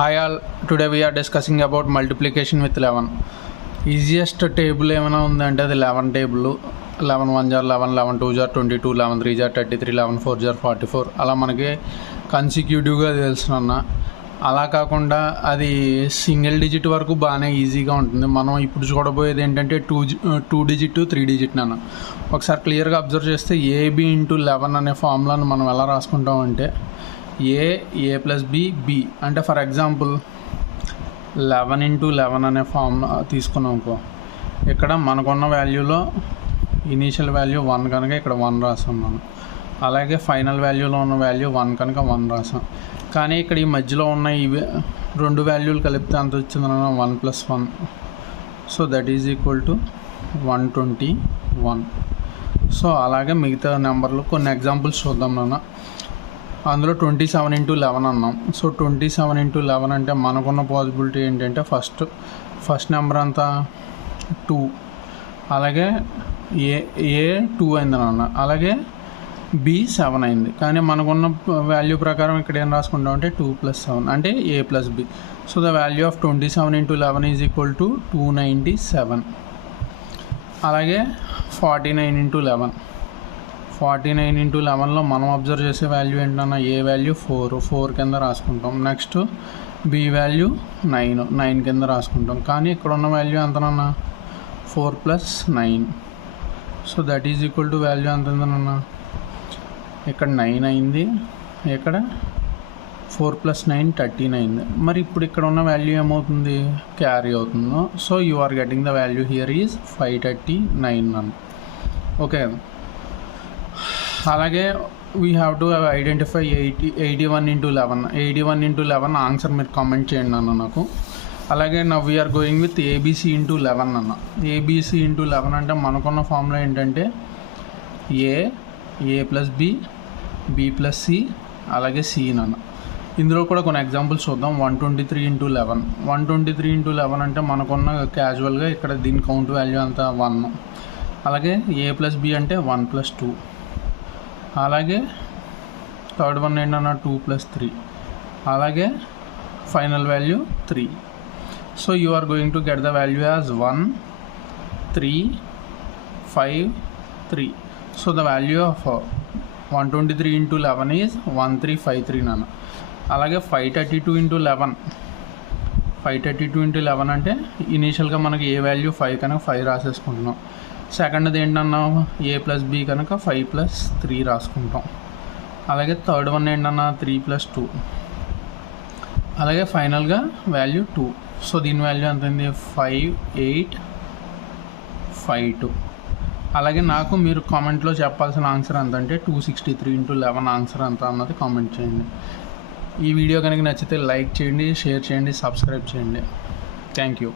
Hi all, today we are discussing about multiplication with 11. Easiest table ఏమైనా ఉందంటే అది 11 table. 11 1 జార్ 11, 11 2 జార్ 22, 11 3 జార్ 33, 11 4 జార్ 44 అలా మనకి కన్సిక్యూటివ్గా తెలుసునన్న. అలా కాకుండా అది సింగిల్ డిజిట్ వరకు బాగానే ఈజీగా ఉంటుంది. మనం ఇప్పుడు చూడబోయేది ఏంటంటే టూ డిజిట్ 3 డిజిట్ అన్న. ఒకసారి క్లియర్గా అబ్జర్వ్ చేస్తే ఏబి ఇంటూ 11 అనే ఫార్ములాను మనం ఎలా రాసుకుంటామంటే ఏ ప్లస్ బి అంటే ఫర్ ఎగ్జాంపుల్ 11 ఇంటూ 11 అనే ఫార్ములా తీసుకున్నాం అనుకో. ఇక్కడ మనకున్న వాల్యూలో ఇనీషియల్ వాల్యూ 1 కనుక ఇక్కడ 1 రాసాం మనం. అలాగే ఫైనల్ వాల్యూలో ఉన్న వాల్యూ 1 కనుక 1 రాసాం. కానీ ఇక్కడ ఈ మధ్యలో ఉన్న ఇవి రెండు వాల్యూలు కలిపితే అంత వచ్చిందన్న 1 + 1. So that is equal to 121. So అలాగే మిగతా నెంబర్లు కొన్ని ఎగ్జాంపుల్స్ చూద్దాం నాన్న. అందులో 27 ఇంటూ 11 అన్నాం. సో 27 ఇంటూ 11 అంటే మనకున్న పాసిబిలిటీ ఏంటంటే ఫస్ట్ నెంబర్ అంతా 2, అలాగే ఏ 2 అయిందని అన్న, అలాగే బి 7 అయింది. కానీ మనకున్న వాల్యూ ప్రకారం ఇక్కడ ఏం రాసుకుంటాం అంటే 2 + 7 అంటే A plus B. So the value of 27 into 11 is equal to 297. అలాగే 49 ఇంటూ 11. 49 ఇంటూ 11లో మనం అబ్జర్వ్ చేసే వాల్యూ ఏంటన్నా ఏ వాల్యూ 4 కింద రాసుకుంటాం. నెక్స్ట్ బి వాల్యూ 9 కింద రాసుకుంటాం. కానీ ఇక్కడ ఉన్న వాల్యూ ఎంతనన్నా 4 + 9. So that is equal to value ఎంత ఉందనన్నా ఇక్కడ 9 అయింది, ఇక్కడ 4 + 9 13 అయింది. మరి ఇప్పుడు ఇక్కడ ఉన్న వాల్యూ ఏమవుతుంది, క్యారీ అవుతుందో. So you are getting the value here is 539 అన్న. ఓకే, అలాగే we have to identify 81 into 11. 81 into 11 answer మీరు కామెంట్ చేయండి అన్న నాకు. అలాగే నా we are going with ABC into 11 అన్న. ఏబిసి ఇంటూ 11 అంటే మనకున్న ఫార్ములా ఏంటంటే A plus B plus C అలాగే సి అన్న. ఇందులో కూడా కొన్ని ఎగ్జాంపుల్స్ చూద్దాం. 123 ఇంటూ 11. 123 ఇంటూ 11 అంటే మనకున్న క్యాజువల్గా ఇక్కడ దీని కౌంట్ వాల్యూ అంతా 1. అలాగే ఏ ప్లస్ బి అంటే 1 + 2. అలాగే థర్డ్ వన్ ఏంటన్నా 2 + 3. అలాగే final value 3. So you are going to get the value as 1 3 5 3. So the value of 123 into 11 is 1353 నాన్న. అలాగే 532 ఇంటూ 11. 532 ఇంటూ 11 అంటే ఇనీషియల్గా మనకి ఏ వాల్యూ 5 కనుక 5 రాసేసుకుంటున్నాం. సెకండ్ది ఏంటన్నా ఏ ప్లస్ బి కనుక 5 + 3 రాసుకుంటాం. అలాగే థర్డ్ వన్ ఏంటన్నా 3 + 2. అలాగే ఫైనల్గా వాల్యూ 2. సో దీని వాల్యూ ఎంత అయింది 5852. అలాగే నాకు మీరు కామెంట్లో చెప్పాల్సిన ఆన్సర్ ఎంత అంటే 263 ఇంటూ 11 ఆన్సర్ ఎంత అన్నది కామెంట్ చేయండి. ఈ వీడియో కనుక నచ్చితే లైక్ చేయండి, షేర్ చేయండి, సబ్స్క్రైబ్ చేయండి. Thank you.